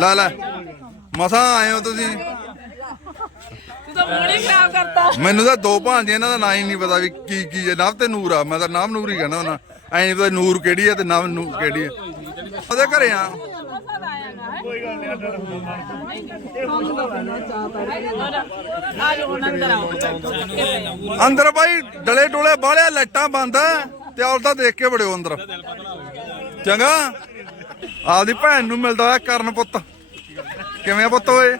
ਲੈ ਲੈ। ਮਸਾਂ ਆਏ ਹੋ ਤੁਸੀਂ। ਤੂੰ ਤਾਂ ਹੀ ਖਰਾਬ ਕਰਤਾ। ਮੈਨੂੰ ਤਾਂ ਦੋ ਭਾਂਜੇ ਇਹਨਾਂ ਦਾ ਨਾਂ ਹੀ ਨਹੀਂ ਪਤਾ ਵੀ ਕੀ ਕੀ ਹੈ। ਨਵ ਤੇ ਨੂਰ ਆ। ਮੈਂ ਤਾਂ ਨਾਮ ਨੂਰ ਹੀ ਕਹਿੰਦਾ ਉਹਨਾਂ। ਐਂ ਨਹੀਂ ਪਤਾ ਨੂਰ ਕਿਹੜੀ ਹੈ ਤੇ ਨਵ ਨੂਰ ਕਿਹੜੀ ਹੈ। ਉਹਦੇ ਘਰੇ ਆ। ਆ ਜਾਓ ਹੁਣ ਅੰਦਰ ਆਓ ਅੰਦਰ ਬਾਈ ਡਲੇ ਡੋਲੇ ਬਾਹਲਿਆ ਲਾਈਟਾਂ ਬੰਦ ਤੇ ਔਰਤਾਂ ਦੇਖ ਕੇ ਬੜਿਓ ਅੰਦਰ। ਚੰਗਾ? ਆਪਦੀ ਭੈਣ ਨੂੰ ਮਿਲਦਾ ਹੈ ਕਰਨ ਪੁੱਤ। ਕਿਵੇਂ ਆ ਪੁੱਤ ਓਏ?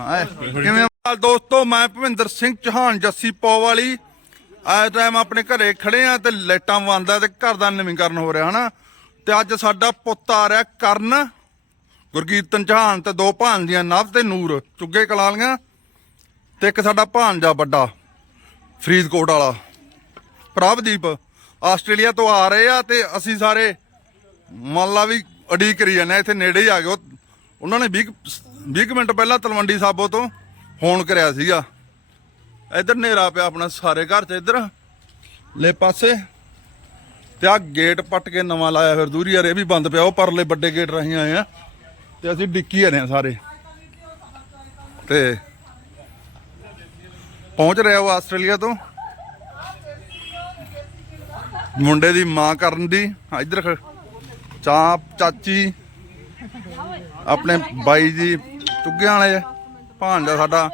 ਹਾਂ ਕਿਵੇਂ ਆ? ਦੋਸਤੋ, ਮੈਂ ਭਵਿੰਦਰ ਸਿੰਘ ਚੌਹਾਨ, ਜੱਸੀ ਪੋ ਵਾਲੀ। ਇਸ ਟਾਈਮ ਆਪਣੇ ਘਰੇ ਖੜੇ ਆ ਤੇ ਲਾਈਟਾਂ ਬੰਦ ਆ ਤੇ ਘਰ ਦਾ ਨਵੀਂਕਰਨ ਹੋ ਰਿਹਾ, ਹਨਾ? ਤੇ ਅੱਜ ਸਾਡਾ ਪੁੱਤ ਆ ਰਿਹਾ ਕਰਨ। ਗੁਰਕੀਰਤਨ ਚੌਹਾਨ ਤੇ ਦੋ ਭਾਂਜੀਆਂ ਨਵ ਤੇ ਨੂਰ, ਚੁੱਗੇ ਕਲਾਲੀਆਂ ਤੇ ਇੱਕ ਸਾਡਾ ਭਾਂਜਾ ਵੱਡਾ, ਫਰੀਦਕੋਟ ਵਾਲਾ। ਪ੍ਰਭਦੀਪ ਆਸਟ੍ਰੇਲੀਆ ਤੋਂ ਆ ਰਹੇ ਆ ਤੇ ਅਸੀਂ ਸਾਰੇ ਮੰਨ ਲਾ ਵੀ ਅਡੀਕ ਕਰੀ ਜਾਂਦੇ ਆ, ਇੱਥੇ ਨੇੜੇ ਹੀ ਆ ਗਏ। ਉਹ- ਉਹਨਾਂ ਨੇ 20 20 ਕੁ ਮਿੰਟ ਪਹਿਲਾਂ ਤਲਵੰਡੀ ਸਾਬੋ ਤੋਂ ਫੋਨ ਕਰਿਆ ਸੀਗਾ। ਇੱਧਰ ਨੇਰਾ ਪਿਆ ਆਪਣਾ ਸਾਰੇ ਘਰ 'ਚ ਇੱਧਰ। ਲੈ ਪਾਸੇ। ਤੇ ਆ ਗੇਟ ਪੱਟ ਕੇ ਨਵਾਂ ਲਾਇਆ ਫਿਰ ਦੂਰੀ ਯਾਰ ਇਹ ਵੀ ਬੰਦ ਪਿਆ ਉਹ ਪਰਲੇ ਵੱਡੇ ਗੇਟ ਰਾਹੀਂ ਆਏ ਆ। ਤੇ ਅਸੀਂ ਡਿੱਕੀ ਆ ਰਹੇ ਆ ਸਾਰੇ। ਤੇ ਪਹੁੰਚ ਰਿਹਾ ਉਹ ਆਸਟ੍ਰੇਲੀਆ ਤੋਂ। ਮੁੰਡੇ ਦੀ ਮਾਂ ਕਰਨ ਦੀ ਆ ਇੱਧਰ ਖ- ਚਾਪ ਚਾਚੀ, ਆਪਣੇ ਬਾਈ ਜੀ ਚੁੱਗਿਆਂ ਵਾਲੇ ਭਾਂਜਾ ਸਾਡਾ,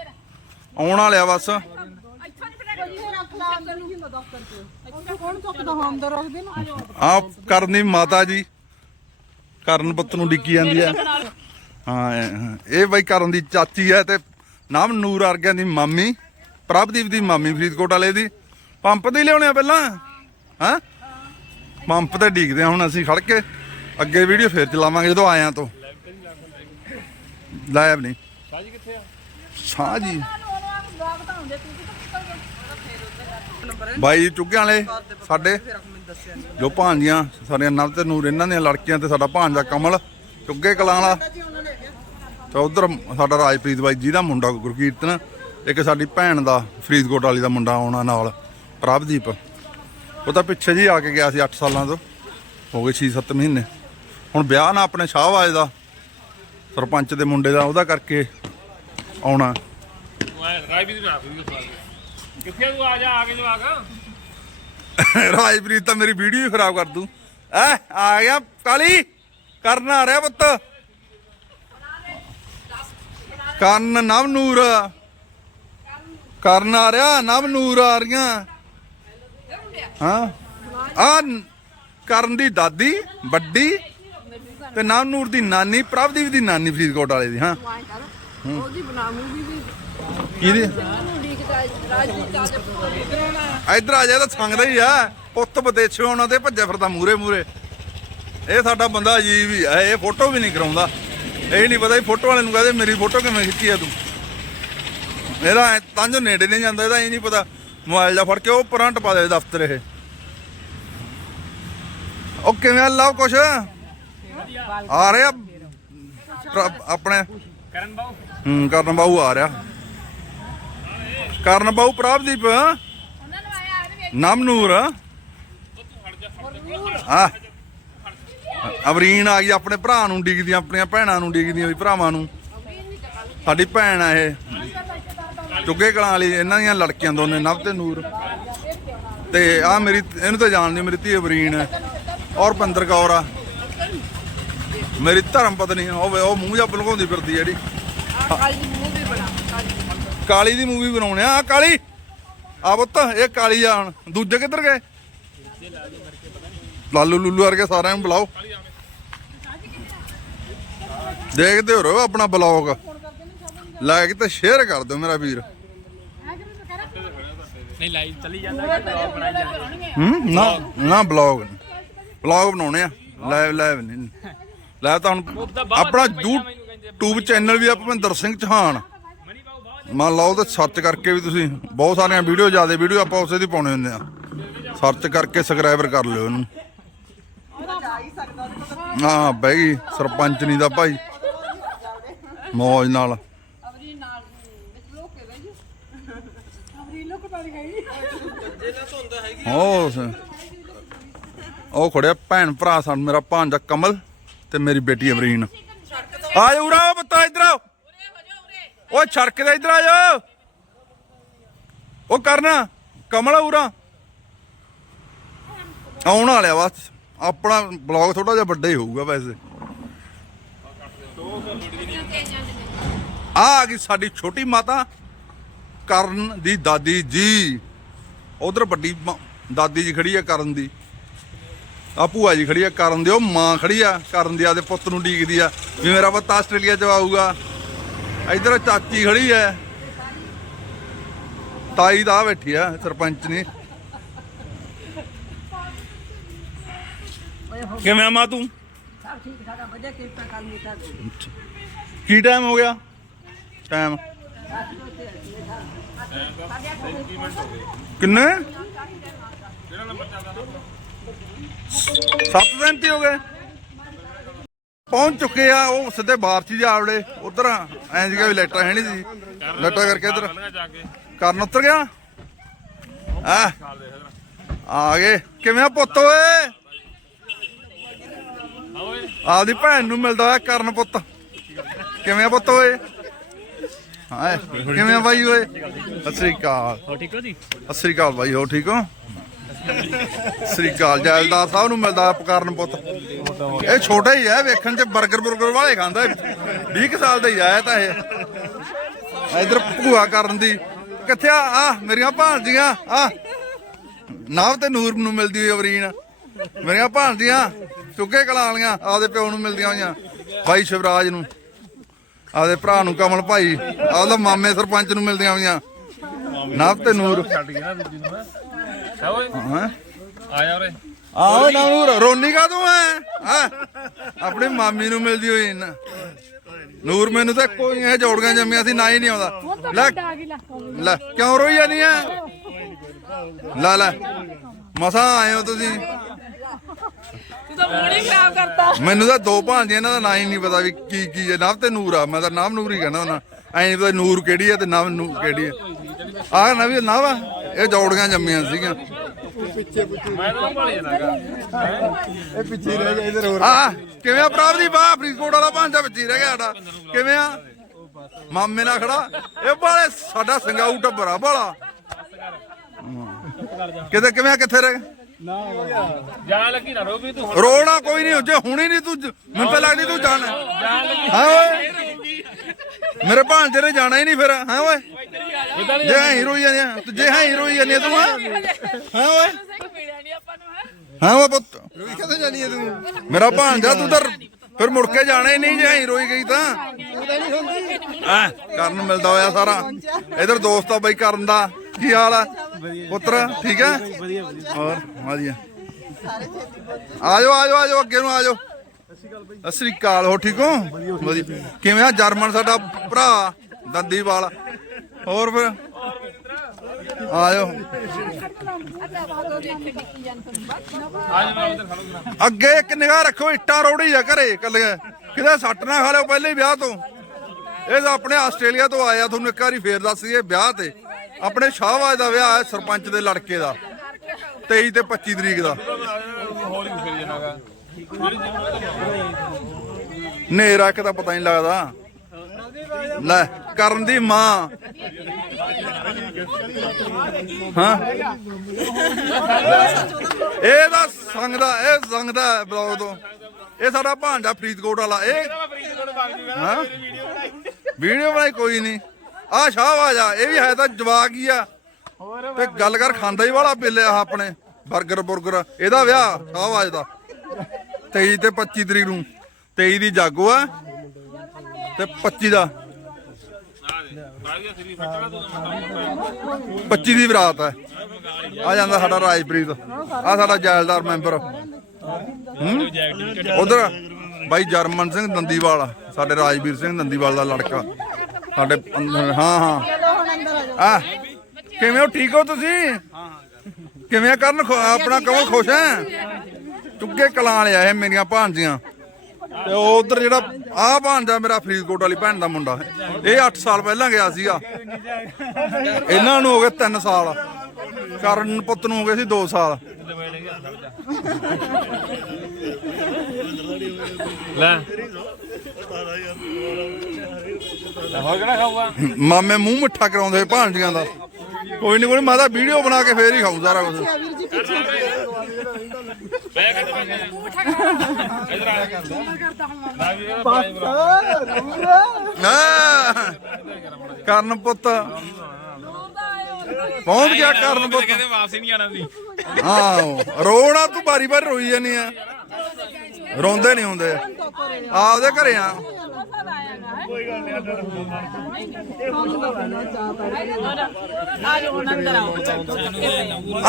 ਆਉਣ ਵਾਲਿਆ ਬਸ। ਆ ਕਰਨ ਦੀ ਮਾਤਾ ਜੀ, ਕਰਨ ਪੁੱਤ ਨੂੰ ਡਿੱਕੀ ਜਾਂਦੀ ਆ। ਹਾਂ ਇਹ- ਇਹ ਬਾਈ ਕਰਨ ਦੀ ਚਾਚੀ ਹੈ ਤੇ ਨਾਮ ਨੂਰ ਅਰਗਿਆਂ ਦੀ ਮਾਮੀ, ਪ੍ਰਭਦੀਪ ਦੀ ਮਾਮੀ ਫਰੀਦਕੋਟ ਵਾਲੇ ਦੀ। ਪੰਪ ਤੇ ਲਿਆਉਣੇ ਆ ਪਹਿਲਾਂ, ਹਾਂ? ਪੰਪ ਤੇ ਡੀਕਦੇ ਆ ਹੁਣ ਅਸੀਂ ਖੜ ਕੇ। ਅੱਗੇ ਵੀਡੀਓ ਫੇਰ ਚਲਾਵਾਂਗੇ ਜਦੋਂ ਆਇਆਂ ਤੋਂ। ਲਾਈਵ ਨਹੀਂ। ਸਾਜੀ ਕਿੱਥੇ ਆ? ਸਾਜੀ ਬਾਈ ਵਾਲੇ ਸਾਡੇ। ਜੋ ਭਾਂਜੀਆਂ ਸਾਡੀਆਂ ਨਵ ਤੇ ਨੂਰ ਇਹਨਾਂ ਦੀਆਂ ਲੜਕੀਆਂ ਤੇ ਸਾਡਾ ਭਾਂਜਾ ਕਮਲ ਚੁੱਗੇ ਕਲਾਂ ਵਾਲਾ। ਤੇ ਉਧਰ ਸਾਡਾ ਰਾਜਪ੍ਰੀਤ ਬਾਈ ਜੀ ਦਾ ਮੁੰਡਾ ਗੁਰਕੀਰਤਨ। ਇੱਕ ਸਾਡੀ ਭੈਣ ਦਾ ਫਰੀਦਕੋਟ ਵਾਲੀ ਦਾ ਮੁੰਡਾ ਆਉਣਾ ਨਾਲ ਪ੍ਰਭਦੀਪ। ਉਹ ਤਾਂ ਪਿੱਛੇ ਜੀ ਆ ਕੇ ਗਿਆ ਸੀ 8 ਸਾਲਾਂ ਤੋਂ। ਹੋ ਗਏ 6-7 ਮਹੀਨੇ। ਹੁਣ ਵਿਆਹ ਨਾ ਆਪਣੇ ਸ਼ਾਹਵਾਜ ਦਾ, ਸਰਪੰਚ ਦੇ ਮੁੰਡੇ ਦਾ, ਉਹਦਾ ਕਰਕੇ ਆਉਣਾ। ਕਿੱਥੇ ਤੂੰ ਆ ਜਾ ਆ ਕੇ ਜੋ ਰਾਜਪ੍ਰੀਤ ਤਾਂ ਮੇਰੀ ਵੀਡੀਓ ਹੀ ਖਰਾਬ ਕਰ ਦੂੰ। ਐ, ਆ ਗਿਆ ਕਾਲੀ, ਕਰਨ ਆ ਰਿਹਾ ਪੁੱਤ। ਕਰਨ ਨਵ ਨੂਰ ਕਰਨ ਆ ਰਿਹਾ ਨਵ ਨੂਰ ਆ ਰਹੀਆਂ। ਹਾਂ। ਆ ਕਰਨ ਦੀ ਦਾਦੀ, ਵੱਡੀ। ਤੇ ਨਵ ਨੂਰ ਦੀ ਨਾਨੀ ਪ੍ਰਭਦੀਪ ਦੀ ਨਾਨੀ ਫਰੀਦਕੋਟ ਵਾਲੇ ਦੀ ਹਾਂ। ਉਹਦੀ ਬਣਾ ਮੂਵੀ ਵੀ। ਆ ਇੱਧਰ ਆ ਜਾ ਤਾਂ ਸੰਗਦਾ ਹੀ ਆ। ਪੁੱਤ ਵਿਦੇਸ਼ੋਂ ਉਹਨਾਂ ਦੇ ਭੱਜਿਆ ਫਿਰਦਾ ਮੂਰੇ ਮੂਰੇ ਇਹ ਸਾਡਾ ਬੰਦਾ ਅਜੀਬ ਹੀ ਆ ਇਹ ਫੋਟੋ ਵੀ ਨਹੀਂ ਕਰਾਉਂਦਾ। ਇਹ ਨਹੀਂ ਪਤਾ ਇਹ ਫੋਟੋ ਵਾਲੇ ਨੂੰ ਕਹਦੇ ਮੇਰੀ ਫੋਟੋ ਕਿਵੇਂ ਖਿੱਚੀ ਆ ਤੂੰ? ਇਹਦਾ ਐਂ ਤਾਂ ਜੋ ਨੇੜੇ ਨਹੀਂ ਜਾਂਦਾ ਇਹਦਾ ਇਹ ਨਹੀਂ ਪਤਾ। ਮੋਬਾਈਲ ਦਾ ਫੜ ਕੇ ਉਹ ਪਰੰਟ ਪਾ ਦੇ ਦਫ਼ਤਰ ਇਹ। ਉਹ ਕਿਵੇਂ ਲਵ ਕੁਛ। ਆ ਰਿਹਾ। ਆਪਣੇ। ਕਰਨ ਬਾਉ ਹੂੰ, ਕਰਨ ਬਾਹੂ ਆ ਰਿਹਾ। ਕਰਨ ਬਾਹੂ ਪ੍ਰਭਦੀਪ। ਨਮ ਨੂਰ ਆ। ਅਵਰੀਨ ਆ ਗਈ, ਆਪਣੇ ਭਰਾ ਨੂੰ ਡਿੱਗਦੀਆਂ ਆਪਣੀਆਂ ਭੈਣਾਂ ਨੂੰ ਡਿੱਗਦੀਆਂ ਵੀ ਭਰਾਵਾਂ ਨੂੰ। ਸਾਡੀ ਭੈਣ ਆ ਇਹ। ਚੁੱਗੇ ਕਲਾਂ ਵਾਲੀ, ਇਹਨਾਂ ਦੀਆਂ ਲੜਕੀਆਂ ਦੋਨੇ, ਨਵ ਤੇ ਨੂਰ। ਤੇ ਆ ਮੇਰੀ, ਇਹਨੂੰ ਤਾਂ ਜਾਣਦੀ ਮੇਰੀ ਧੀ ਅਵਰੀਨ ਔਰ ਪੰਦਰ ਕੌਰ ਆ। ਮੇਰੀ ਧਰਮ ਪਤਨੀ ਉਹ ਉਹ ਮੂੰਹ ਜਾ ਬਲਗਾਉਂਦੀ ਫਿਰਦੀ ਜਿਹੜੀ। ਕਾਲੀ ਦੀ ਮੂਵੀ ਬਣਾ ਕਾਲੀ ਦੀ ਮੂਵੀ ਬਣਾਉਣੇ ਆ। ਕਾਲੀ ਆ ਪੁੱਤ ਇਹ ਕਾਲੀ ਆ ਹੁਣ। ਦੂਜੇ ਕਿੱਧਰ ਗਏ? ਲਾਲੂ ਲੁੱਲੂ ਵਰਗੇ ਸਾਰਿਆਂ ਨੂੰ ਬੁਲਾਓ। ਦੇਖਦੇ ਹੋ ਰੋ ਆਪਣਾ ਬਲੌਗ। ਲਾਈਕ ਤੇ ਸ਼ੇਅਰ ਕਰ ਦਿਓ ਮੇਰਾ ਵੀਰ। ਨਹੀਂ ਲਾਈਵ ਚੱਲੀ ਜਾਂਦਾ ਕਿ ਬਣਾਈ ਜਾਂਦੇ? ਹੂੰ ਨਾ ਨਾ ਬਲੌਗ ਬਲੌਗ ਬਣਾਉਣੇ ਆ। ਲਾਈਵ ਲਾਈਵ ਨਹੀਂ ਲੈ ਤਾਂ ਹੁਣ ਆਪਣਾ YouTube ਚੈਨਲ ਵੀ ਆ ਭਵਿੰਦਰ ਸਿੰਘ ਚੌਹਾਨ। ਮੰਨ ਲਓ ਤੇ ਸਰਚ ਕਰਕੇ ਵੀ ਤੁਸੀਂ ਬਹੁਤ ਸਾਰੀਆਂ ਵੀਡੀਓ ਜ਼ਿਆਦਾ ਵੀਡੀਓ ਆਪਾਂ ਉਸੇ ਦੀ ਪਾਉਣੇ ਹੁੰਦੇ ਆ। ਸਰਚ ਕਰਕੇ ਸਬਸਕ੍ਰਾਈਬਰ ਕਰ ਲਿਓ ਇਹਨੂੰ। ਹਾਂ ਬਹਿ ਗਈ ਸਰਪੰਚ ਨਹੀਂ ਦਾ ਭਾਈ। ਮੌਜ ਨਾਲ। ਉਹ ਉਹ ਖੜਿਆ ਭੈਣ ਭਰਾ ਸਨ ਮੇਰਾ ਭਾਂਜਾ ਕਮਲ। ਤੇ ਮੇਰੀ ਬੇਟੀ ਅਮਰੀਨ ਆ ਜਾ ਉਰਾ, ਉਹ ਪੁੱਤਾ ਇੱਧਰ ਆਓ। ਓਏ, ਛੜਕ ਦੇ ਇੱਧਰ ਆ ਜਾ ਉਹ ਕਰਨਾ, ਕਮਲ ਉਰਾ। ਆਉਣ ਵਾਲਿਆ ਬਸ। ਆਪਣਾ ਬਲੌਗ ਥੋੜਾ ਜਿਹਾ ਵੱਡਾ ਹੀ ਹੋਊਗਾ ਵੈਸੇ। ਆ ਆ ਗਈ ਸਾਡੀ ਛੋਟੀ ਮਾਤਾ, ਕਰਨ ਦੀ ਦਾਦੀ ਜੀ। ਉਧਰ ਵੱਡੀ ਦਾਦੀ ਜੀ ਖੜੀ ਆ ਕਰਨ ਦੀ। ਆ ਭੂਆ ਜੀ ਖੜੀ ਆ ਕਰਨ ਦੀ ਉਹ ਮਾਂ ਖੜੀ ਆ ਕਰਨ ਦੀ ਆਦੇ ਪੁੱਤ ਨੂੰ ਡੀਕਦੀ ਆ। ਵੀ ਮੇਰਾ ਪੁੱਤ ਆਸਟ੍ਰੇਲੀਆ ਚ ਆਊਗਾ। ਇਧਰ ਚਾਚੀ ਖੜੀ ਐ। ਤਾਈ ਦਾ ਬੈਠੀ ਆ ਸਰਪੰਚ ਨੇ। ਕਿਵੇਂ ਆ ਮਾਂ ਤੂੰ? ਸਭ ਠੀਕ ਠਾਕ ਆ ਵਧੀਆ ਕਿਰਪਾ ਕਰ ਮੀਟਾ ਕੀ ਟਾਈਮ ਹੋ ਗਿਆ? ਟਾਈਮ ਕਿੰਨੇ? ਸੱਤ ਦਿਨ ਤੇ ਹੋ ਗਏ। ਪਹੁੰਚ ਚੁੱਕੇ ਆ ਉਹ ਸਿੱਧੇ ਬਾਰਚੀ ਜਾ ਆਵੜੇ ਉਧਰ ਐਂ ਸੀਗਾ ਵੀ ਲਾਈਟਾਂ ਹੈ ਨਹੀਂ ਸੀ। ਲਾਈਟਾਂ ਕਰਕੇ ਇਧਰ ਕਰਨ ਉਤਰ ਗਿਆ। ਆ ਆ ਗਏ। ਕਿਵੇਂ ਆ ਪੁੱਤ ਓਏ? ਆਪਦੀ ਭੈਣ ਨੂੰ ਮਿਲਦਾ ਹੋਇਆ ਕਰਨ ਪੁੱਤ। ਕਿਵੇਂ ਆ ਪੁੱਤ ਓਏ? ਹਾਂ ਕਿਵੇਂ ਆ ਬਾਈ ਓਏ? ਸਤਿ ਸ੍ਰੀ ਅਕਾਲ। ਹੋ ਠੀਕ ਹੋ ਜੀ? ਸਤਿ ਸ੍ਰੀ ਅਕਾਲ ਬਾਈ ਹੋ ਠੀਕ ਹੋ? ਸ੍ਰੀ ਅਕਾਲ ਜੈਲਦਾਰ ਸਾਹਿਬ ਨੂੰ ਮਿਲਦਾ ਹੋਇਆ ਪੁੱਤ। ਇਹ ਛੋਟਾ ਹੀ ਹੈ, ਵੇਖਣ ਚ 버ਗਰ ਬੁਰਗਰ ਵਾਲੇ ਖਾਂਦਾ 20 ਸਾਲ ਦਾ ਹੀ ਆਇਆ ਤਾਂ ਇਹ। ਇਧਰ ਭੂਆ ਕਰਨ ਦੀ। ਕਿੱਥੇ ਆ? ਆ, ਮੇਰੀਆਂ ਭਾਣਜੀਆਂ। ਆ। ਨਾਵ ਤੇ ਨੂਰ ਨੂੰ ਮਿਲਦੀ ਹੋਈ ਅਵਰੀਨ। ਮੇਰੀਆਂ ਭਾਣਜੀਆਂ ਚੁੱਕੇ ਕਲਾ ਵਾਲੀਆਂ, ਆਪਦੇ ਪਿਓ ਨੂੰ ਮਿਲਦੀਆਂ ਹੋਈਆਂ। ਭਾਈ ਸ਼ਿਵਰਾਜ ਨੂੰ। ਆਪਦੇ ਭਰਾ ਨੂੰ ਕਮਲ ਭਾਈ। ਆਪਦਾ ਮਾਮੇ ਸਰਪੰਚ ਨੂੰ ਮਿਲਦੀਆਂ ਹੋਈਆਂ। ਨਾਵ ਤੇ ਨੂਰ। ਛੱਡ ਗਿਆ ਨਾ ਨੂੰ ਓਏ ਹਾਂ ਆ ਓਰੇ ਆਹੋ ਨਾ ਨੂਰ ਰੋਨੀ ਕਾ ਤੂੰ ਐ? ਹਾਂ ਆਪਣੀ ਮਾਮੀ ਨੂੰ ਮਿਲਦੀ ਹੋਈ ਨਾ। ਨੂਰ ਮੈਨੂੰ ਤਾਂ ਕੋਈ ਇਹ ਜੋੜੀਆਂ ਜੰਮੀਆਂ ਸੀ ਨਾ ਹੀ ਨਹੀਂ ਆਉਂਦਾ। ਲੈ ਲੈ ਕਿਉਂ ਰੋਈ ਜਾਨੀ ਆ ਲੈ ਲੈ। ਮਸਾ ਆਏ ਹੋ ਤੁਸੀਂ। ਤੂੰ ਤਾਂ ਮੂਡ ਹੀ ਖਰਾਬ ਕਰਤਾ। ਮੈਨੂੰ ਤਾਂ ਦੋ ਭਾਂਜੇ ਇਹਨਾਂ ਦਾ ਨਾਂ ਹੀ ਨਹੀਂ ਪਤਾ ਵੀ ਕੀ ਕੀ ਹੈ ਨਵ ਤੇ ਨੂਰ ਆ। ਮੈਂ ਤਾਂ ਨਾਮ ਨੂਰ ਹੀ ਕਹਿੰਦਾ ਉਹਨਾਂ ਐ ਨਹੀਂ ਪਤਾ ਨੂਰ ਕਿਹੜੀ ਹੈ ਤੇ ਨਵ ਨੂਰ ਕਿਹੜੀ ਹੈ ਆਹ ਨਵੀ ਨਵ ਆ। ਇਹ ਜੋੜੀਆਂ ਜੰਮੀਆਂ ਸੀਗੀਆਂ। ਮੈਂ ਤਾਂ ਭਾਲੇ ਜਾਣਾਗਾ ਆ ਕਿਵੇਂ ਆ ਪ੍ਰਾਪਦੀਪ ਆ ਫਰੀਦਕੋਟ ਵਾਲਾ ਭਾਂਜਾ ਬੱਚੀ ਰਹਿ ਗਿਆ ਸਾਡਾ। ਕਿਵੇਂ ਆ? ਮਾਮੇ ਨਾਲ ਖੜਾ। ਇਹ ਬਾਲੇ ਸਾਡਾ ਸੰਗਾਊ ਟੱਬਰ ਆ ਬਾਲਾ ਕਿਤੇ ਕਿਵੇਂ ਆ, ਕਿੱਥੇ ਰਹਿ ਗਿਆ? ਜਾਣ ਲੱਗੀ ਨਾ ਰੋ ਵੀ ਤੂੰ ਰੋਣਾ ਕੋਈ ਨਹੀਂ ਜੇ ਹੁਣੀ ਨਹੀਂ ਤੂੰ ਮੈਨੂੰ ਤਾਂ ਲੱਗਦੀ ਤੂੰ ਜਾਣਾ। ਹਾਂ ਓਏ। ਮੇਰੇ ਭਾਂਜੇ ਨੇ ਜਾਣਾ ਹੀ ਨਹੀਂ ਫਿਰ ਹਾਂ ਓਏ? ਜੇ ਹਾਂ ਹੀਰੋ ਹੀ ਆ ਤੂੰ ਜੇ ਹਾਂ ਹੀਰੋ ਹੀ ਆ ਤੂੰ ਹਾਂ? ਹਾਂ ਓਏ? ਸਹੀ ਪੀੜਿਆ ਨਹੀਂ ਆਪਾਂ ਨੂੰ ਹੈ? ਹਾਂ ਓਏ ਪੁੱਤ? ਰੋਈ ਕਿੱਥੇ ਜਾਣੀ ਹੈ ਤੂੰ? ਮੇਰਾ ਭਾਂਜਾ ਤੂੰ ਤਾਂ ਫਿਰ ਮੁੜ ਕੇ ਜਾਣਾ ਹੀ ਨਹੀਂ ਜੇ ਹਾਂ ਹੀਰੋ ਹੀ ਗਈ ਤਾਂ। ਆ ਕਰਨ ਮਿਲਦਾ ਹੋਇਆ ਸਾਰਾ। ਇਧਰ ਦੋਸਤ ਆ ਬਾਈ ਕਰਨ ਦਾ। ਕੀ ਹਾਲ ਆ? ਪੁੱਤਰ ਠੀਕ ਆ ਵਧੀਆ ਵਧੀਆ। ਹੋਰ ਵਧੀਆ। ਆਜੋ ਆਜੋ ਆਜੋ ਅੱਗੇ ਨੂੰ ਆਜੋ। ਸਤਿ ਸ੍ਰੀ ਅਕਾਲ ਹੋ ਠੀਕ ਹੋ? ਵਧੀਆ। ਕਿਵੇਂ ਆ ਜਰਮਨ ਸਾਡਾ ਭਰਾ ਦੰਦੀ ਵਾਲਾ ਹੋਰ ਫਿਰ? ਆਜੋ ਅੱਗੇ ਇੱਕ ਨਿਗਾਹ ਰੱਖੋ, ਇੱਟਾਂ ਰੋੜੀ ਆ ਘਰੇ ਕੱਲੀਆਂ ਕਿਤੇ ਸੱਟ ਨਾ ਖਾ ਲਿਓ ਪਹਿਲੇ ਹੀ ਵਿਆਹ ਤੋਂ। ਇਹ ਤਾਂ ਆਪਣੇ ਆਸਟ੍ਰੇਲੀਆ ਤੋਂ ਆਇਆ, ਤੁਹਾਨੂੰ ਇੱਕ ਵਾਰੀ ਫੇਰ ਦੱਸ ਦਈਏ ਵਿਆਹ ਤੇ। ਆਪਣੇ ਸ਼ਾਹਬਾਜ ਦਾ ਵਿਆਹ ਹੈ, ਸਰਪੰਚ ਦੇ ਲੜਕੇ ਦਾ। 23 ਤੇ 25 ਤਰੀਕ ਦਾ। ਨੇਰਾ ਇੱਕ ਤਾਂ ਪਤਾ ਨਹੀਂ ਲੱਗਦਾ। ਲੈ, ਕਰਨ ਦੀ ਮਾਂ। ਹਾਂ। ਇਹ ਦਾ ਸੰਗ ਦਾ, ਇਹ ਸੰਗ ਦਾ ਬਲੌਗ ਤੋਂ। ਇਹ ਸਾਡਾ ਭਾਂਡਾ ਫਰੀਦਕੋਟ ਵਾਲਾ, ਇਹ ਹਾਂ। ਵੀਡੀਓ ਬਣਾਈ ਕੋਈ ਨਹੀਂ ਆ ਸ਼ਾਹਬਾਜ ਆ, ਇਹ ਵੀ ਹੈ ਤਾਂ ਜਵਾਕ ਹੀ ਆ। ਤੇ ਗੱਲ ਕਰ, ਖਾਂਦਾ ਹੀ ਵਾਲਾ ਪੇਲੇ ਆ ਆਪਣੇ 버ਗਰ ਬੁਰਗਰ, ਇਹਦਾ ਵਿਆਹ ਸ਼ਾਹਬਾਜ ਦਾ। 23 ਤੇ 25 ਤਰੀਕ ਨੂੰ। 23 ਦੀ ਜਾਗੋ ਆ ਤੇ 25 ਦਾ। ਬਾਈ 25 ਦੀ ਬਰਾਤ ਹੈ ਆ ਜਾਂਦਾ ਸਾਡਾ ਰਾਜਪ੍ਰੀਤ। ਆ ਸਾਡਾ ਜੈਲਦਾਰ ਮੈਂਬਰ। ਉਧਰ ਬਾਈ ਜਰਮਨ ਸਿੰਘ ਦੰਦੀਵਾਲ ਸਾਡੇ ਰਾਜਵੀਰ ਸਿੰਘ ਦੰਦੀਵਾਲ ਦਾ ਲੜਕਾ। ਸਾਡੇ ਹਾਂ ਹਾਂ। ਆ, ਕਿਵੇਂ ਹੋ? ਠੀਕ ਹੋ ਤੁਸੀਂ? ਕਿਵੇਂ ਕਰਨ ਆਪਣਾ ਕਮਲ ਖੁਸ਼ ਹੈ? ਚੁੱਗੇ ਕਲਾਂ ਲਿਆ ਇਹ ਮੇਰੀਆਂ ਭਾਂਜੀਆਂ ਤੇ ਉਹ ਉਧਰ ਜਿਹੜਾ ਆਹ ਭਾਂਜਾ ਮੇਰਾ ਫਰੀਦਕੋਟ ਵਾਲੀ ਭੈਣ ਦਾ ਮੁੰਡਾ। ਇਹ 8 ਸਾਲ ਪਹਿਲਾਂ ਗਿਆ ਸੀਗਾ। ਇਹਨਾਂ ਨੂੰ ਹੋ ਗਏ 3 ਸਾਲ। ਕਰਨ ਪੁੱਤ ਨੂੰ ਹੋ ਗਏ ਸੀ 2 ਸਾਲ। ਲੈ। ਮਾਮੇ ਮੂੰਹ ਮਿੱਠਾ ਕਰਾਉਂਦੇ ਭਾਂਜੀਆਂ ਦਾ। ਕੋਈ ਨਹੀਂ ਕੋਈ ਨੀ, ਮੈਂ ਤਾਂ ਵੀਡੀਓ ਬਣਾ ਕੇ ਫੇਰ ਹੀ ਖਾਊ ਸਾਰਾ ਕੁਝ ਇਧਰ ਆ ਕਰਦਾ ਹੁਣ ਵੀ। ਕਰਨ ਪੁੱਤ ਪਹੁੰਚ ਗਿਆ ਕਰਨ ਪੁੱਤ ਕਹਿੰਦੇ ਵਾਪਸ ਹੀ ਨਹੀਂ ਆਣਾ ਸੀ ਹਾਂ ਰੋਣਾ ਤੂੰ ਬਾਰੀ ਬਾਰੀ ਰੋਈ ਜਾਨੀ ਆ। ਰੋਂਦੇ ਨਹੀਂ ਹੁੰਦੇ। ਆਪਦੇ ਘਰੇ ਆ।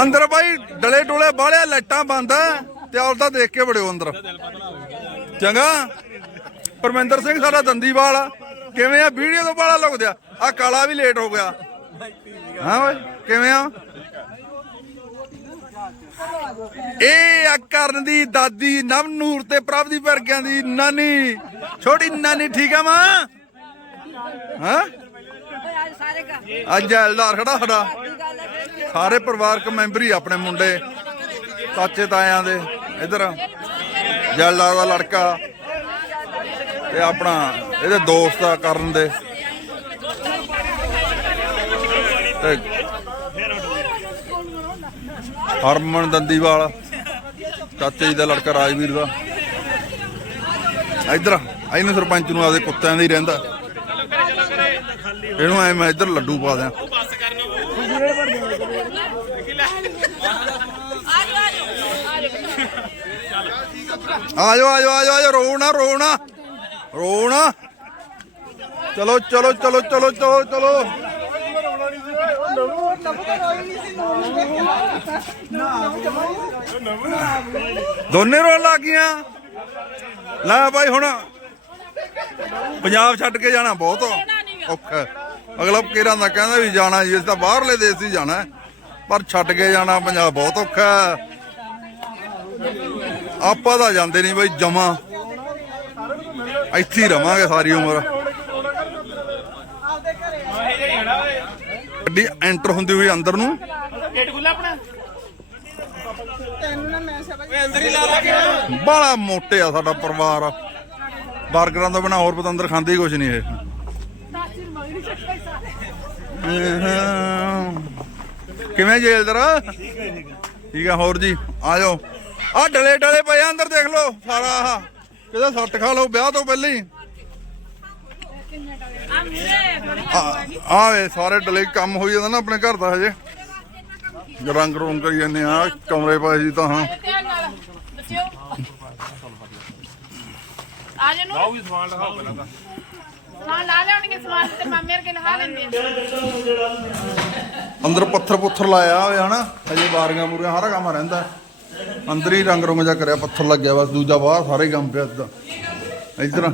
ਅੰਦਰ ਬਾਈ ਡਲੇ ਡੋਲੇ ਬਾਹਲਿਆ ਲਾਈਟਾਂ ਬੰਦ ਆ। ਤੇ ਔਰਤਾਂ ਦੇਖ ਕੇ ਵੜਿਓ ਅੰਦਰ। ਚੰਗਾ? ਪਰਮਿੰਦਰ ਸਿੰਘ ਸਾਡਾ ਦੰਦੀਵਾਲ ਆ। ਕਿਵੇਂ ਆ? ਵੀਡੀਓ ਤੋਂ ਬਾਹਲਾ ਲੁਕਦਿਆ। ਆ ਕਾਲਾ ਵੀ ਲੇਟ ਹੋ ਗਿਆ। ਹਾਂ ਓਏ ਕਿਵੇਂ ਆ? ਇਹ ਆ ਕਰਨ ਦੀ ਦਾਦੀ ਨਵਨੂਰ ਤੇ ਪ੍ਰਭਦੀਪ ਵਰਗਿਆਂ ਦੀ ਨਾਨੀ। ਛੋਟੀ ਨਾਨੀ ਠੀਕ ਆ ਮਾਂ? ਹਾਂ? ਅੱਜ ਸਾਰੇ ਖੜਾ ਸਾਡਾ। ਸਾਰੇ ਪਰਿਵਾਰਕ ਮੈਂਬਰ ਹੀ ਆਪਣੇ ਮੁੰਡੇ। ਚਾਚੇ ਤਾਇਆਂ ਦੇ। ਇਧਰ ਜੈਲਦਾਰ ਦਾ ਲੜਕਾ ਤੇ ਆਪਣਾ ਇਹਦੇ ਦੋਸਤ ਆ ਕਰਨ ਦੇ। ਤੇ ਹਰਮਨ ਦੰਦੀਵਾਲ ਚਾਚੇ ਜੀ ਦਾ ਲੜਕਾ ਰਾਜਵੀਰ ਦਾ। ਇਧਰ ਇਹਨੂੰ ਸਰਪੰਚ ਨੂੰ ਆਪਦੇ ਕੁੱਤਿਆਂ ਦੇ ਹੀ ਰਹਿੰਦਾ। ਇਹਨੂੰ ਐ ਮੈਂ ਇਧਰ ਲੱਡੂ ਪਾ ਦਿਆਂ। ਆ ਜਾਓ ਆ ਜਾਓ ਆ ਜਾਓ ਆ ਜਾਓ ਰੋ ਨਾ ਰੋ ਨਾ ਚਲੋ ਚਲੋ ਚਲੋ ਚਲੋ ਚਲੋ ਚਲੋ। ਦੋਨੇ ਰੋਣ ਲੱਗ ਗਈਆਂ। ਲੈ ਭਾਈ ਹੁਣ ਪੰਜਾਬ ਛੱਡ ਕੇ ਜਾਣਾ ਬਹੁਤ ਔਖਾ ਅਗਲਾ ਕਿਰਾਂ ਦਾ ਕਹਿੰਦਾ ਵੀ ਜਾਣਾ ਜੀ, ਅਸੀਂ ਤਾਂ ਬਾਹਰਲੇ ਦੇਸ਼ ਹੀ ਜਾਣਾ ਪਰ ਛੱਡ ਕੇ ਜਾਣਾ ਪੰਜਾਬ ਬਹੁਤ ਔਖਾ ਆਪਾਂ ਤਾਂ ਜਾਂਦੇ ਨਹੀਂ ਬਈ ਜਮਾ। ਇੱਥੇ ਹੀ ਰਵਾਂਗੇ ਸਾਰੀ ਉਮਰ। ਗੱਡੀ ਐਂਟਰ ਹੁੰਦੀ ਹੋਈ ਅੰਦਰ ਨੂੰ। ਗੇਟ ਖੁੱਲਾ ਆਪਣਾ? ਤੈਨੂੰ ਨਾ ਮੈਂ ਸਭ ਬੜਾ ਮੋਟੇ ਆ ਸਾਡਾ ਪਰਿਵਾਰ। 버ਗਰਾਂ ਤੋਂ ਬਿਨਾ ਹੋਰ ਪਤੰਦਰ ਖਾਂਦੇ ਹੀ ਕੁਛ ਨਹੀਂ ਇਹ। ਕਿਵੇਂ ਜੇਲਦਰ ਠੀਕ ਆ ਹੋਰ ਜੀ ਆ ਜਾਓ। ਆ ਡਲੇ ਡਲੇ ਪਏ ਆ ਅੰਦਰ ਦੇਖ ਲਓ ਸਾਰਾ ਆਹ। ਕਿਹਦਾ ਸੱਟ ਖਾ ਲਓ ਵਿਆਹ ਤੋਂ ਪਹਿਲਾਂ। ਹੀ ਆ ਆ ਆ ਵੇ ਸਾਰੇ ਡਲੇ ਕੰਮ ਹੋਈ ਜਾਂਦਾ ਨਾ ਆਪਣੇ ਘਰ ਦਾ ਹਜੇ। ਰੰਗ ਰੋਂਗ ਕਰੀ ਜਾਂਦੇ ਆ ਕਮਰੇ ਪਾਏ ਤਾਂ ਹਾਂ। ਆ ਜਾ ਨੂੰ। ਆਓ ਵੀ ਸਮਾਨ ਦਿਖਾਓ ਪਹਿਲਾਂ ਤਾਂ ਸਮਾਨ ਲਾ ਲਿਆਉਣਗੇ ਸਮਾਨ ਤੇ ਮਾਮੇ ਵਰਗੇ ਨਹਾ ਲੈਂਦੇ ਆ। ਅੰਦਰ ਪੱਥਰ ਪੁੱਥਰ ਲਾਇਆ ਹੋਇਆ ਹਨਾ ਹਜੇ ਬਾਰੀਆਂ ਮੂਰੀਆਂ ਸਾਰਾ ਕੰਮ ਰਹਿੰਦਾ। ਅੰਦਰ ਹੀ ਰੰਗ ਰੁੰਗ ਜਾ ਕਰਿਆ, ਪੱਥਰ ਲੱਗਿਆ ਬਸ, ਦੂਜਾ ਬਾਹਰ, ਸਾਰੇ ਕੰਮ ਪਿਆ ਇਦਾਂ ਇੱਧਰ।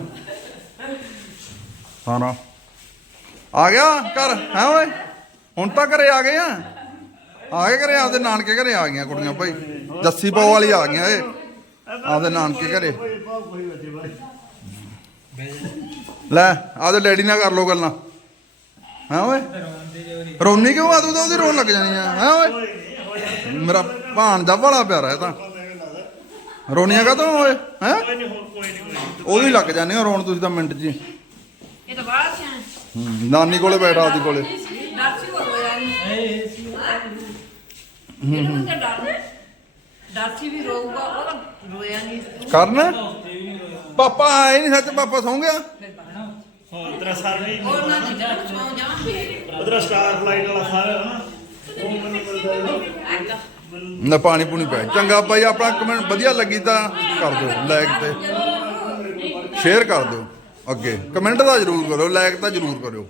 ਸਾਰਾ ਆ ਗਿਆ ਘਰ, ਹੈ ਓਏ? ਹੁਣ ਤਾਂ ਘਰੇ ਆ ਗਏ ਆ? ਆ ਗਏ ਘਰੇ? ਆਪਦੇ ਨਾਨਕੇ ਘਰੇ ਆ ਗਈਆਂ ਕੁੜੀਆਂ ਭਾਈ। ਜੱਸੀ ਪਾਉ ਵਾਲੀ ਆ ਗਈਆਂ ਏ ਆਪਦੇ ਨਾਨਕੇ ਘਰੇ। ਲੈ, ਆਪਦੇ ਡੈਡੀ ਨਾਲ ਕਰ ਲੋ ਗੱਲਾਂ। ਹਾਂ ਓਏ? ਰੋਣੀ ਕਿਉਂ ਆ? ਤੂੰ ਤਾਂ ਉਹਦੀ ਰੋਣ ਲੱਗ ਜਾਣੀ ਆ। ਹੈ ਓਏ? ਮੇਰਾ ਭਾਣ ਦਾ ਬੜਾ ਪਿਆਰਾ ਹੈ ਤਾਂ। ਰੋਣੀਆਂ ਕਾ ਓਏ ਹੈ? ਉਹਦੀ ਲੱਗ ਜਾਂਦੇ ਆ ਰੋਣ ਤੁਸੀਂ ਤਾਂ ਮਿੰਟ 'ਚ ਹੀ। ਇਹ ਤਾਂ ਬਾਹਰ ਸਿਆਂ ਹੂੰ, ਨਾਨੀ ਕੋਲੇ ਬੈਠਾ ਉਹਦੀ ਕੋਲੇ। ਡਰਸੀ ਹੋ ਗਿਆ ਨਹੀਂ ਇਹਨੂੰ ਤਾਂ ਡਰ ਡਰਸੀ ਵੀ ਰੋਊਗਾ ਉਹ ਤਾਂ ਰੋਇਆ ਨਹੀਂ ਕਰਨ? ਪਾਪਾ ਆਏ ਨਹੀਂ ਸੱਚ ਪਾਪਾ ਸੌਂ ਗਿਆ? ਉਧਰ ਸਰਵੀ ਉਹਨਾਂ ਦੀ ਜੜ ਸੌ ਜਾਵਾਂਗੇ ਉਧਰ ਸਟਾਰ ਫਲਾਈਟ ਵਾਲਾ ਸਾਰਾ ਨਾ ਉਹ ਹੈ ਨਾ। ਪਾਣੀ ਪੂਣੀ ਪੈ। ਚੰਗਾ ਭਾਈ, ਆਪਣਾ ਕਮੈਂਟ ਵਧੀਆ ਲੱਗੀ ਤਾਂ ਕਰ ਦਿਓ ਲਾਈਕ ਤੇ। ਸ਼ੇਅਰ ਕਰ ਦਿਓ। ਅੱਗੇ। ਕਮੈਂਟ ਤਾਂ ਜ਼ਰੂਰ ਕਰੋ ਲਾਈਕ ਤਾਂ ਜ਼ਰੂਰ ਕਰਿਓ।